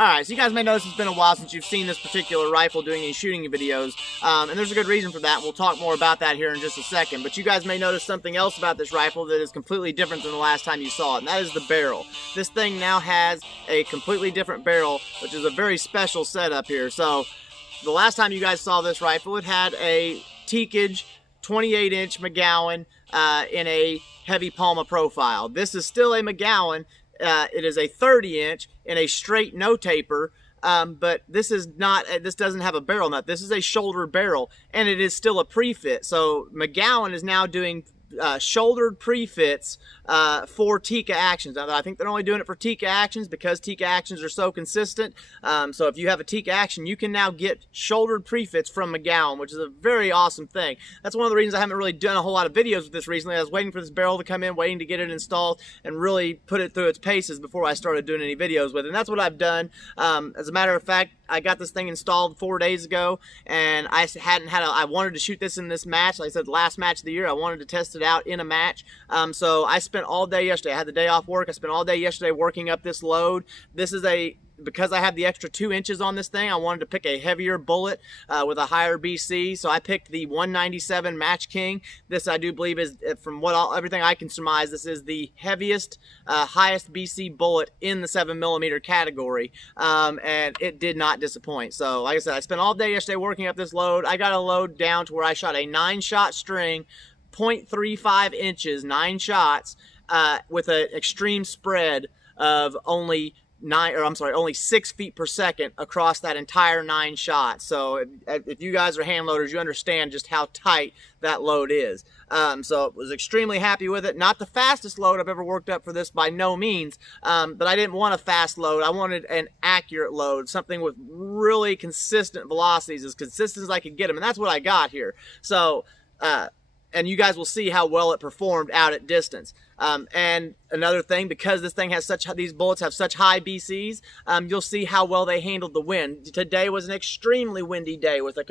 Alright, so you guys may notice it's been a while since you've seen this particular rifle doing any shooting videos, and there's a good reason for that. We'll talk more about that here in just a second. But you guys may notice something else about this rifle that is completely different than the last time you saw it, and that is the barrel. This thing now has a completely different barrel, which is a very special setup here. So, the last time you guys saw this rifle, it had a Teakage 28-inch McGowan in a heavy Palma profile. This is still a McGowan. It is a 30-inch in a straight no taper, but this is not. This doesn't have a barrel nut. This is a shouldered barrel, and it is still a pre-fit. So McGowan is now doing shouldered pre-fits for Tikka actions. Now, I think they're only doing it for Tikka actions because Tikka actions are so consistent. So if you have a Tikka action, you can now get shouldered pre-fits from McGowan, which is a very awesome thing. That's one of the reasons I haven't really done a whole lot of videos with this recently. I was waiting for this barrel to come in, waiting to get it installed, and really put it through its paces before I started doing any videos with it. And that's what I've done. As a matter of fact, I got this thing installed 4 days ago, and I wanted to shoot this in this match. Like I said, the last match of the year, I wanted to test it out in a match. So I spent all day yesterday. I had the day off work. I spent all day yesterday working up this load. This is because I have the extra 2 inches on this thing, I wanted to pick a heavier bullet with a higher BC. So I picked the 197 Match King. This, I do believe, is, from everything I can surmise, this is the heaviest, highest BC bullet in the 7mm category. And it did not disappoint. So like I said, I spent all day yesterday working up this load. I got a load down to where I shot a 9-shot string, 0.35 inches, 9 shots, with an extreme spread of only 6 feet per second across that entire 9 shots. So if you guys are hand loaders, you understand just how tight that load is. So I was extremely happy with it. Not the fastest load I've ever worked up for this by no means, but I didn't want a fast load. I wanted an accurate load, something with really consistent velocities, as consistent as I could get them, and that's what I got here. So, and you guys will see how well it performed out at distance. And another thing, because this thing has these bullets have such high BCs, you'll see how well they handled the wind. Today was an extremely windy day with like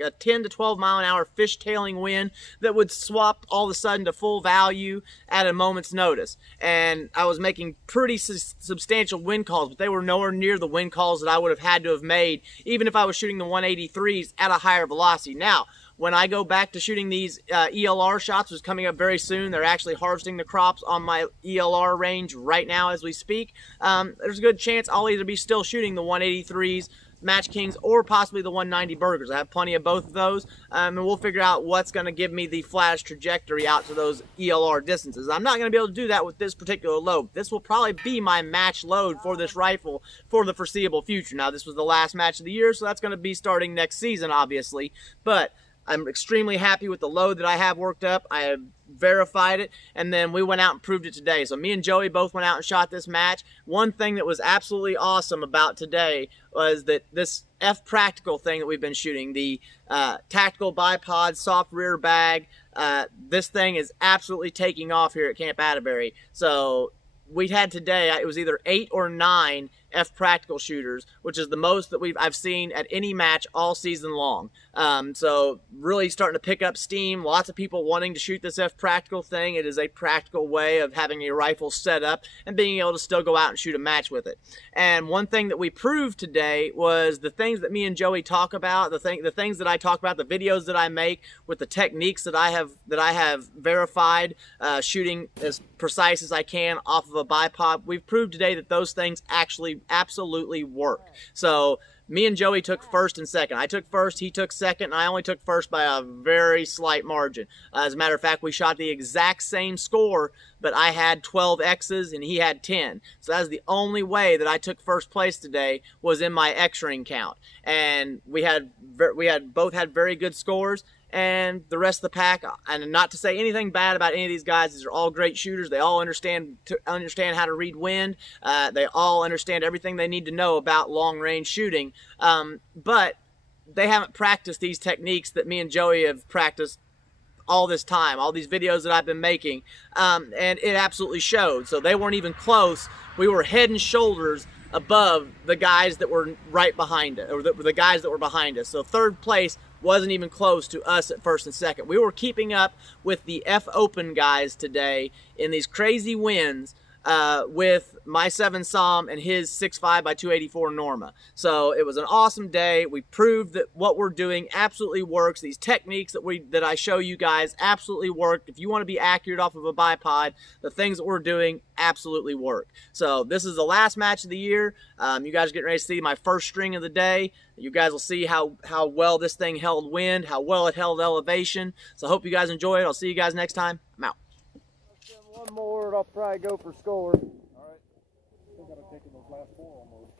a 10 to 12 mile an hour fishtailing wind that would swap all of a sudden to full value at a moment's notice. And I was making pretty substantial wind calls, but they were nowhere near the wind calls that I would have had to have made, even if I was shooting the 183s at a higher velocity. Now, when I go back to shooting these ELR shots, which is coming up very soon, they're actually harvesting the crops on my ELR range right now as we speak. There's a good chance I'll either be still shooting the 183s, Match Kings, or possibly the 190 Burgers. I have plenty of both of those, and we'll figure out what's going to give me the flattest trajectory out to those ELR distances. I'm not going to be able to do that with this particular load. This will probably be my match load for this rifle for the foreseeable future. Now, this was the last match of the year, so that's going to be starting next season, obviously, but I'm extremely happy with the load that I have worked up. I have verified it, and then we went out and proved it today. So me and Joey both went out and shot this match. One thing that was absolutely awesome about today was that this F-Practical thing that we've been shooting, the tactical bipod soft rear bag, this thing is absolutely taking off here at Camp Atterbury. So we had today, it was either 8 or 9 F-Practical shooters, which is the most that I've seen at any match all season long. So really starting to pick up steam. Lots of people wanting to shoot this F-Practical thing. It is a practical way of having a rifle set up and being able to still go out and shoot a match with it. And one thing that we proved today was the things that me and Joey talk about, the things that I talk about, the videos that I make with the techniques that I have verified, shooting as precise as I can off of a bipod. We've proved today that those things actually absolutely work. So me and Joey took first and second. I took first, he took second, and I only took first by a very slight margin. As a matter of fact, we shot the exact same score, but I had 12 X's and he had 10. So that's the only way that I took first place today, was in my X ring count. And we both had very good scores. And the rest of the pack, and not to say anything bad about any of these guys, these are all great shooters. They all understand how to read wind. They all understand everything they need to know about long-range shooting. But they haven't practiced these techniques that me and Joey have practiced all this time, all these videos that I've been making, and it absolutely showed. So they weren't even close. We were head and shoulders above the guys that were right behind us, or the guys that were behind us. So third place wasn't even close to us at first and second. We were keeping up with the F Open guys today in these crazy winds with my 7 SOM and his 6.5 by 284 Norma. So it was an awesome day. We proved that what we're doing absolutely works. These techniques that I show you guys absolutely work. If you want to be accurate off of a bipod, the things that we're doing absolutely work. So this is the last match of the year. You guys are getting ready to see my first string of the day. You guys will see how well this thing held wind, how well it held elevation. So I hope you guys enjoy it. I'll see you guys next time. I'm out. One more and I'll probably go for score. All right. Still got to take in those last 4 almost.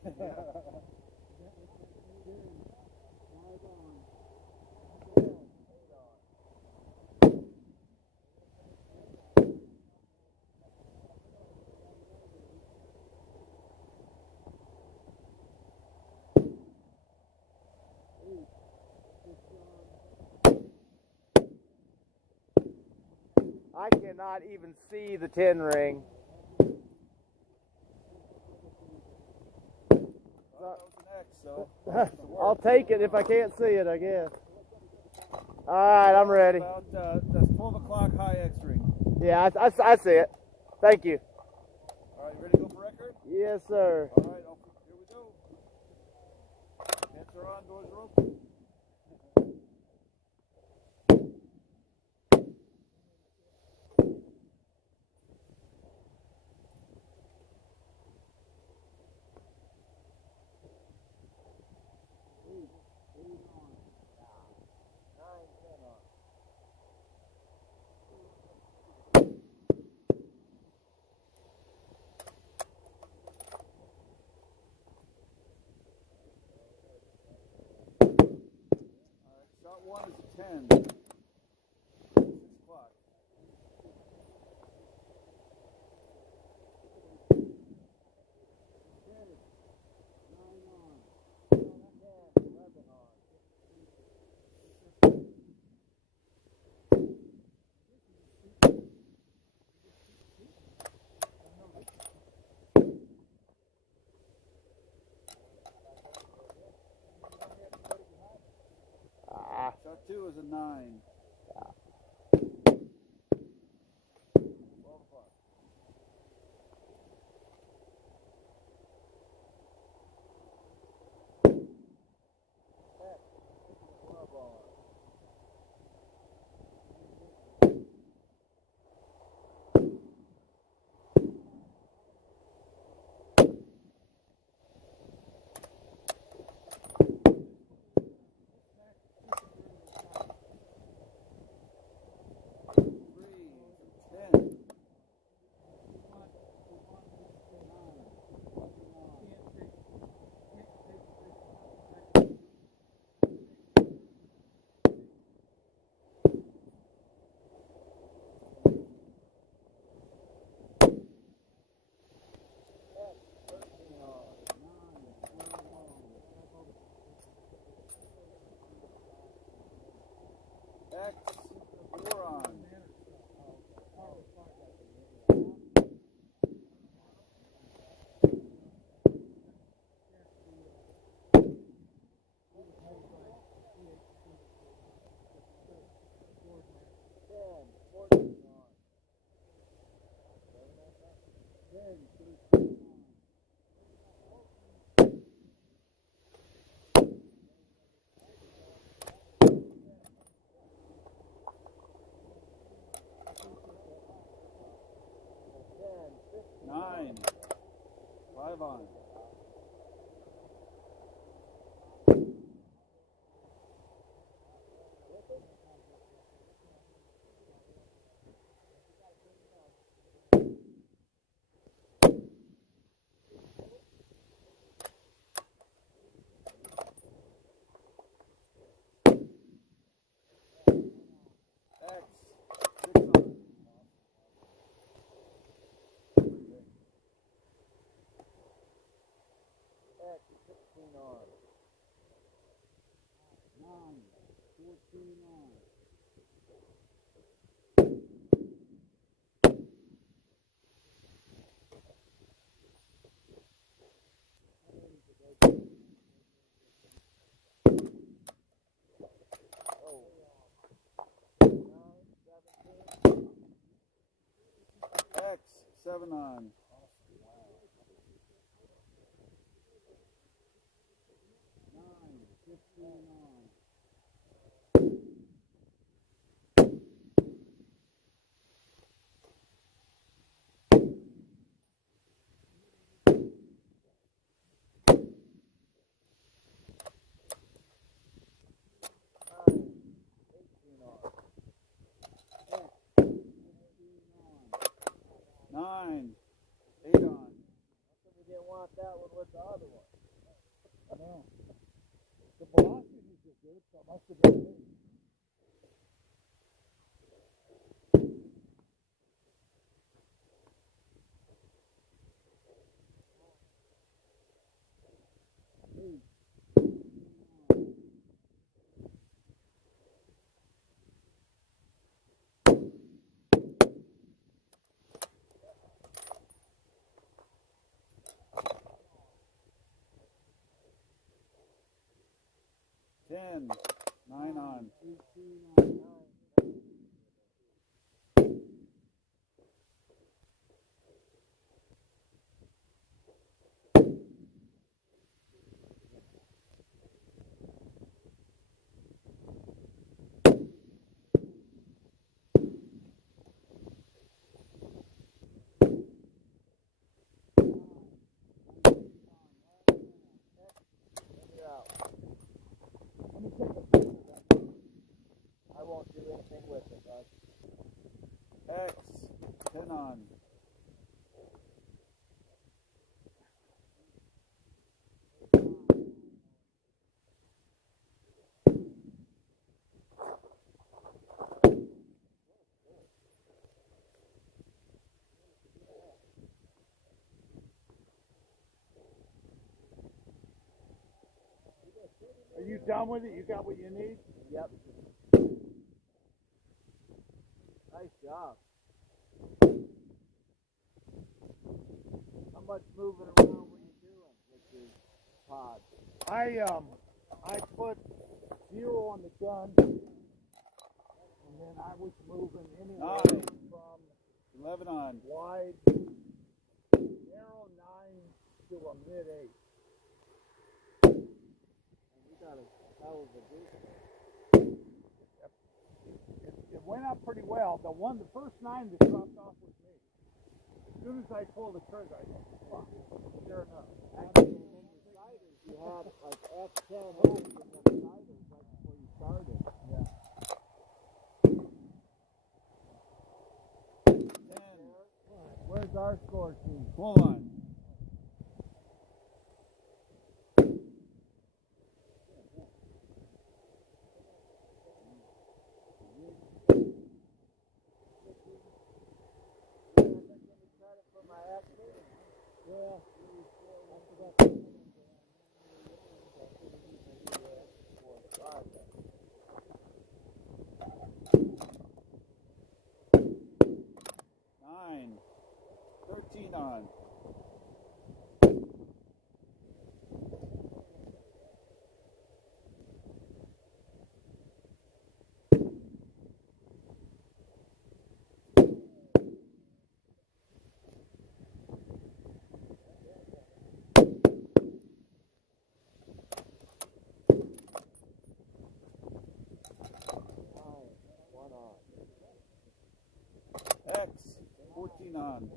I cannot even see the 10 ring. I'll take it if I can't see it, I guess. All right, I'm ready. That's 12 o'clock high X ring. Yeah, I see it. Thank you. All right, ready to go for record? Yes, sir. All right, here we go. Pants are on, doors are open. Shot 1 is a 10. 6 o'clock. Shot 2 is a 9. 12 o'clock. X, 4 on. Nine. 5 on. X. 6 on. X, 16 on. 9, 14 on. X, 7 on. 9, 8 on. We didn't want that one with the other one. No. The velocities are good, so it must have been good. 10, 9 on. 18 I won't do anything with it, bud. X, 10 on. Are you done with it? You got what you need? Yep. Nice job. How much moving around were you doing with your pod? I put 0 on the gun, and then I was moving anywhere 9, from 11 on. wide, narrow 9 to a mid 8. You got a hell of a boost. It went up pretty well. The first 9 that dropped off was me. As soon as I pulled the trigger, I thought, fuck, sure enough. Actually, and then your siders, you had like F10 holes in the siders right before you started. Yeah. 10, Where's our score sheet? 12 on. Yeah. 9, 13 on. X, 14 on.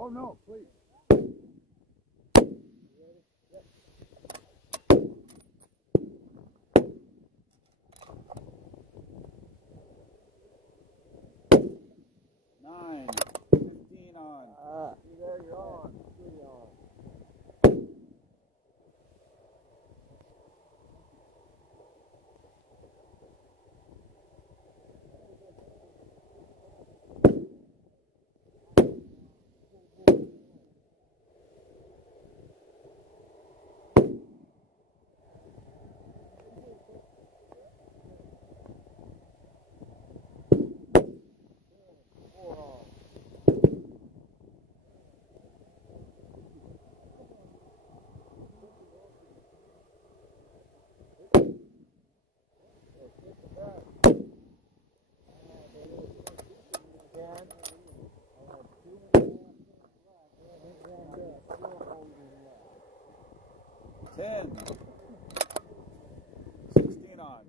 Oh no, please. 9, 15 on. See there, you're on. Really on. 10. 16 on.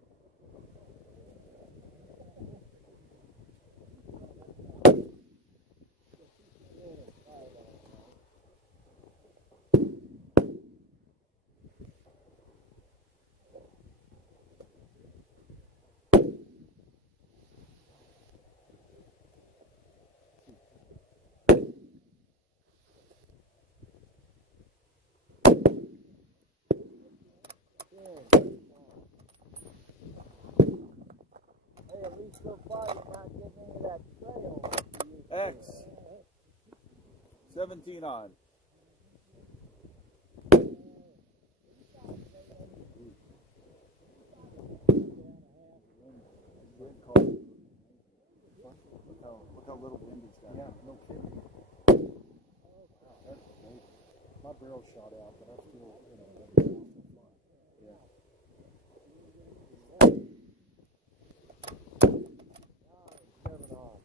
Hey, at least so far you're not getting into that trail. X. 17 on. Look how little wind it's got. Yeah, no kidding. Wow, that's amazing. My barrel shot out, but I'm still, you know, fun. Yeah. 7 on.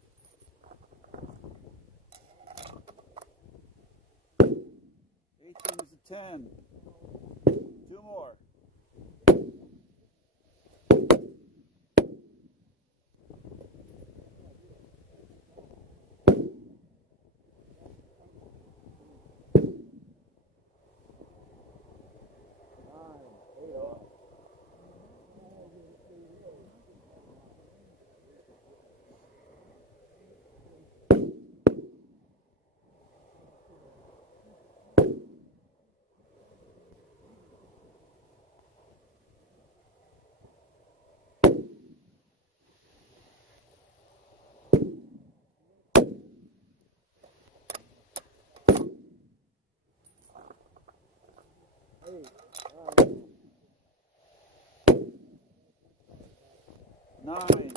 18 is a 10. 2 more. Nine.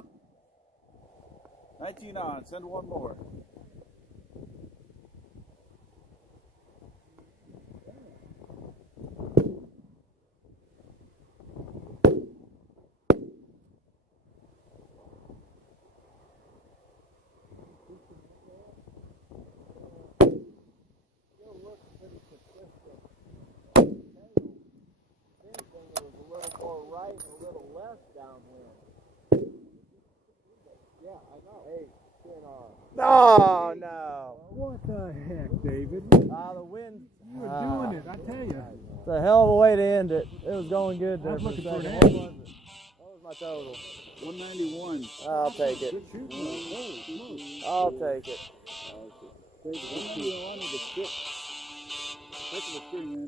19 on. Send one more. Right, a little less downwind. Yeah, I know. Hey, Oh, no. What the heck, David? The wind. You were doing it, I tell you. It's a hell of a way to end it. It was going good there I was for a looking for second. an What edge. was it? What was my total? 191. I'll take it. Good shooting. I'll take it. 191 with a 6. That's a 3, man.